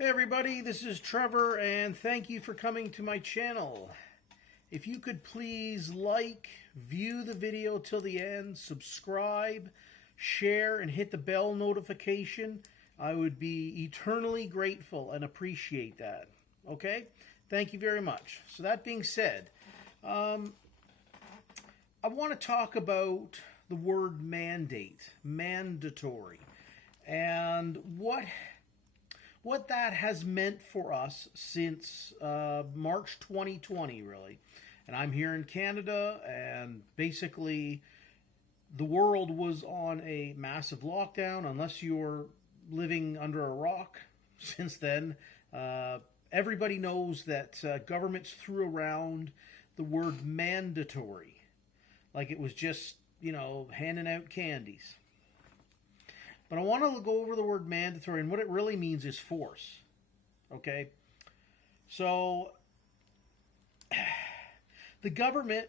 Hey everybody, this is Trevor and thank you for coming to my channel. If you could please like, view the video till the end, subscribe, share, and hit the bell notification, I would be eternally grateful and appreciate that. Okay? Thank you very much. So that being said, I want to talk about the word mandate, mandatory, and what that has meant for us since March 2020, really. And I'm here in Canada, and basically the world was on a massive lockdown, unless you're living under a rock. Since then, everybody knows that governments threw around the word mandatory, like it was just, handing out candies. But I want to go over the word mandatory, and what it really means is force. Okay? So, the government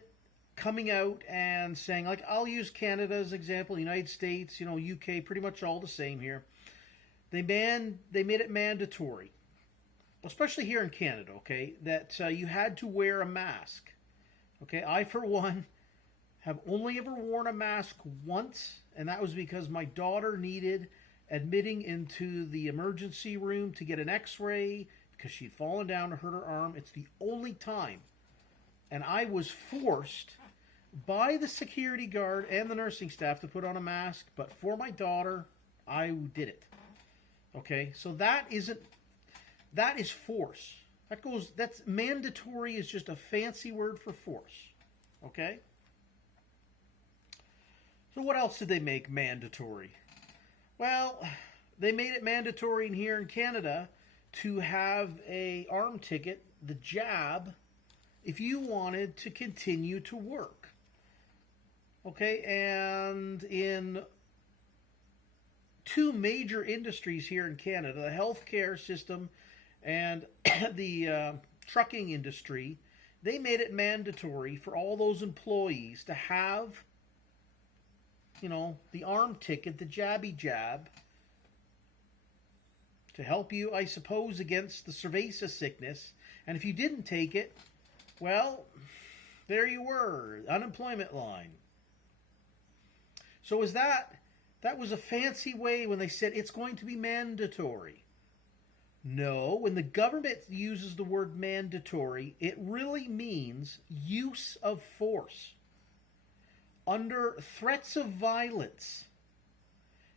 coming out and saying, like, I'll use Canada as an example, United States, UK, pretty much all the same here. They made it mandatory, especially here in Canada, okay, that you had to wear a mask. Okay? I, for one, have only ever worn a mask once, and that was because my daughter needed admitting into the emergency room to get an x-ray because she'd fallen down to hurt her arm. It's the only time. And I was forced by the security guard and the nursing staff to put on a mask, but for my daughter, I did it. Okay, so that is force. That's mandatory is just a fancy word for force. Okay? So what else did they make mandatory? Well, they made it mandatory here in Canada to have a arm ticket, the jab, if you wanted to continue to work. Okay, and in two major industries here in Canada, the healthcare system and the trucking industry, they made it mandatory for all those employees to have the arm ticket, the jabby jab, to help you, I suppose, against the cerveza sickness. And if you didn't take it, well, there you were, unemployment line. So that was a fancy way when they said it's going to be mandatory. No, when the government uses the word mandatory, it really means use of force. Under threats of violence,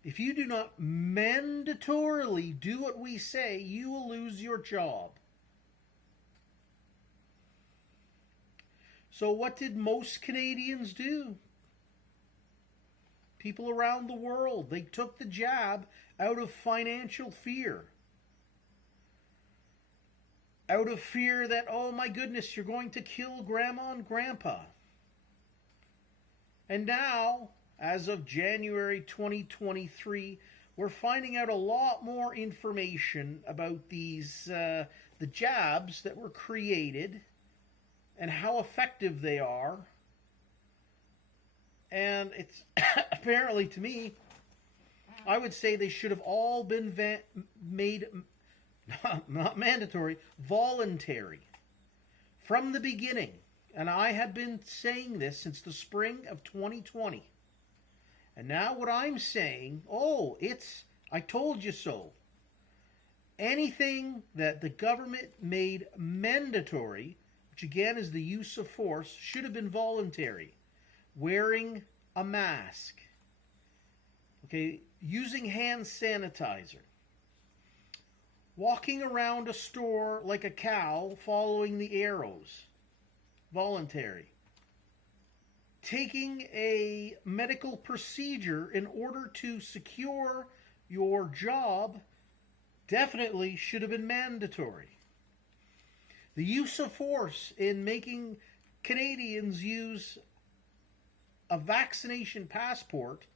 if you do not mandatorily do what we say, you will lose your job. So what did most Canadians do? People around the world, they took the jab out of financial fear. Out of fear that, oh my goodness, you're going to kill grandma and grandpa. And now, as of January 2023, we're finding out a lot more information about these the jabs that were created and how effective they are. And it's apparently, to me, I would say they should have all been made not mandatory, voluntary from the beginning. And I have been saying this since the spring of 2020. And now what I'm saying, I told you so. Anything that the government made mandatory, which again is the use of force, should have been voluntary. Wearing a mask. Okay, using hand sanitizer. Walking around a store like a cow following the arrows. Voluntary. Taking a medical procedure in order to secure your job definitely should have been mandatory. The use of force in making Canadians use a vaccination passport,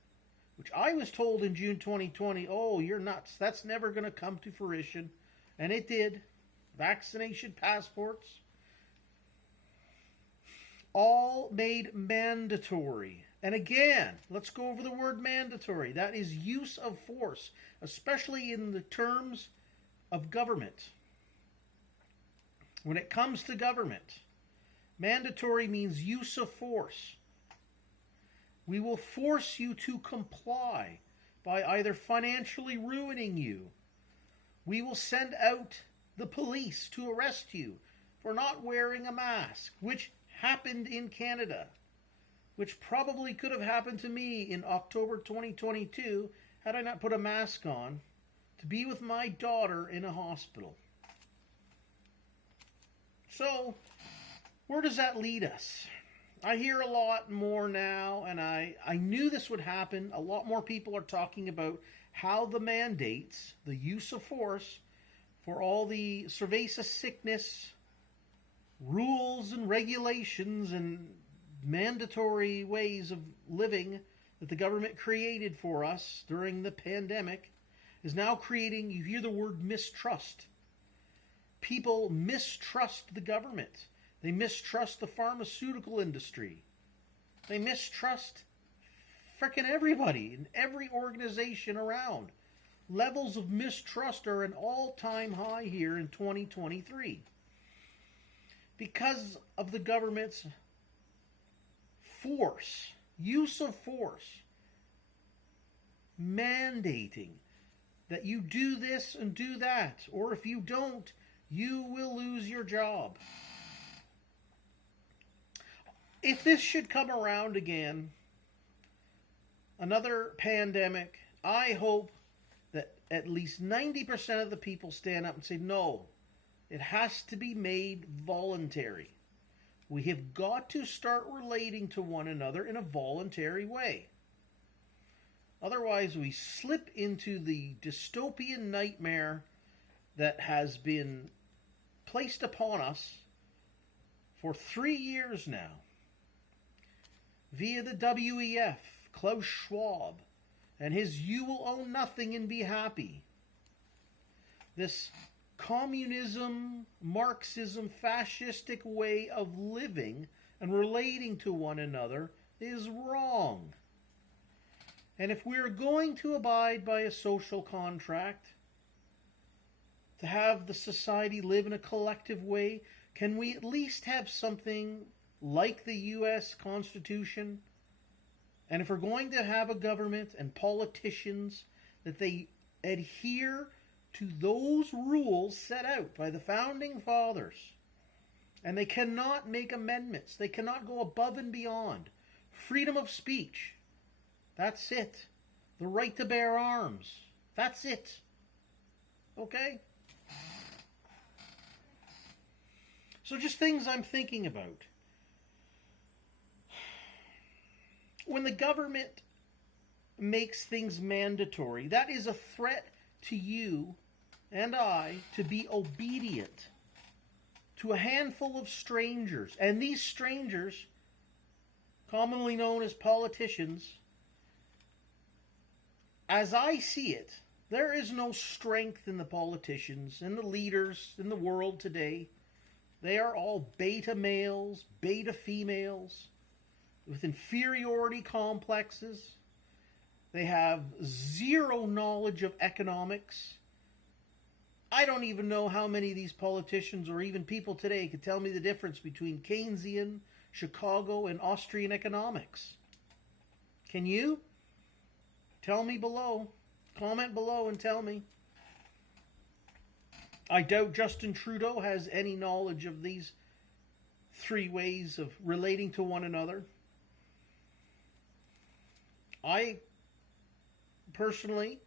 which I was told in June 2020, oh, you're nuts. That's never going to come to fruition. And it did. Vaccination passports. All made mandatory. And again, let's go over the word mandatory. That is use of force, especially in the terms of government. When it comes to government, mandatory means use of force. We will force you to comply by either financially ruining you. We will send out the police to arrest you for not wearing a mask, which happened in Canada, which probably could have happened to me in October 2022 had I not put a mask on to be with my daughter in a hospital. So, where does that lead us? I hear a lot more now, and I knew this would happen. A lot more people are talking about how the mandates, the use of force, for all the cerveza sickness rules and regulations and mandatory ways of living that the government created for us during the pandemic is now creating, you hear the word mistrust. People mistrust the government. They mistrust the pharmaceutical industry. They mistrust frickin' everybody and every organization around. Levels of mistrust are an all-time high here in 2023. Because of the government's force, use of force, mandating that you do this and do that, or if you don't, you will lose your job. If this should come around again, another pandemic, I hope that at least 90% of the people stand up and say, no, it has to be made voluntary. We have got to start relating to one another in a voluntary way. Otherwise, we slip into the dystopian nightmare that has been placed upon us for 3 years now via the WEF, Klaus Schwab, and his "you will own nothing and be happy." This communism, Marxism, fascistic way of living and relating to one another is wrong. And if we're going to abide by a social contract, to have the society live in a collective way, can we at least have something like the U.S. Constitution? And if we're going to have a government and politicians, that they adhere to those rules set out by the Founding Fathers. And they cannot make amendments. They cannot go above and beyond. Freedom of speech. That's it. The right to bear arms. That's it. Okay? So just things I'm thinking about. When the government makes things mandatory, that is a threat to you and I to be obedient to a handful of strangers. And these strangers, commonly known as politicians, as I see it, there is no strength in the politicians and the leaders in the world today. They are all beta males, beta females, with inferiority complexes. They have zero knowledge of economics. I don't even know how many of these politicians or even people today could tell me the difference between Keynesian, Chicago, and Austrian economics. Can you? Tell me below. Comment below and tell me. I doubt Justin Trudeau has any knowledge of these three ways of relating to one another. I personally,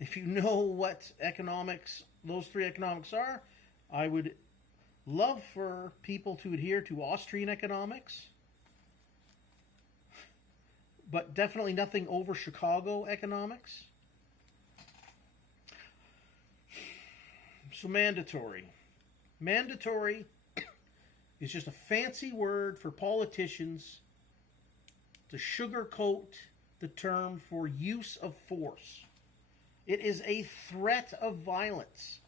if you know what economics, those three economics are, I would love for people to adhere to Austrian economics, but definitely nothing over Chicago economics. So mandatory. Mandatory is just a fancy word for politicians to sugarcoat the term for use of force. It is a threat of violence.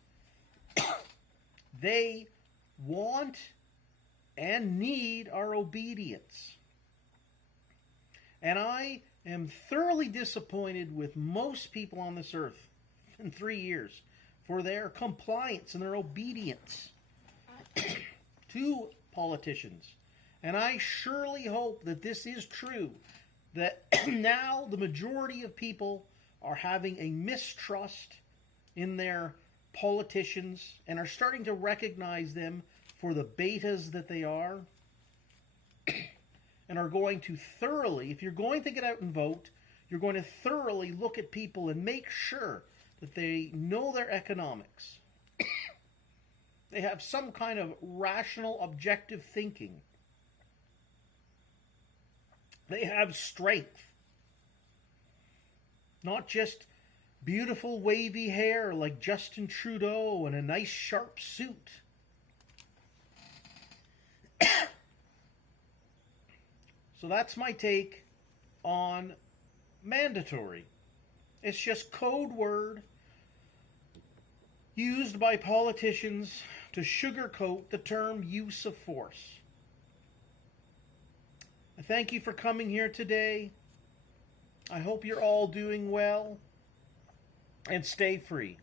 They want and need our obedience. And I am thoroughly disappointed with most people on this earth in 3 years for their compliance and their obedience to politicians. And I surely hope that this is true, that now the majority of people are having a mistrust in their politicians and are starting to recognize them for the betas that they are, and are going to thoroughly, if you're going to get out and vote, you're going to thoroughly look at people and make sure that they know their economics. They have some kind of rational, objective thinking. They have strength. Not just beautiful wavy hair like Justin Trudeau and a nice sharp suit. So that's my take on mandatory. It's just code word used by politicians to sugarcoat the term use of force. I thank you for coming here today. I hope you're all doing well, and stay free.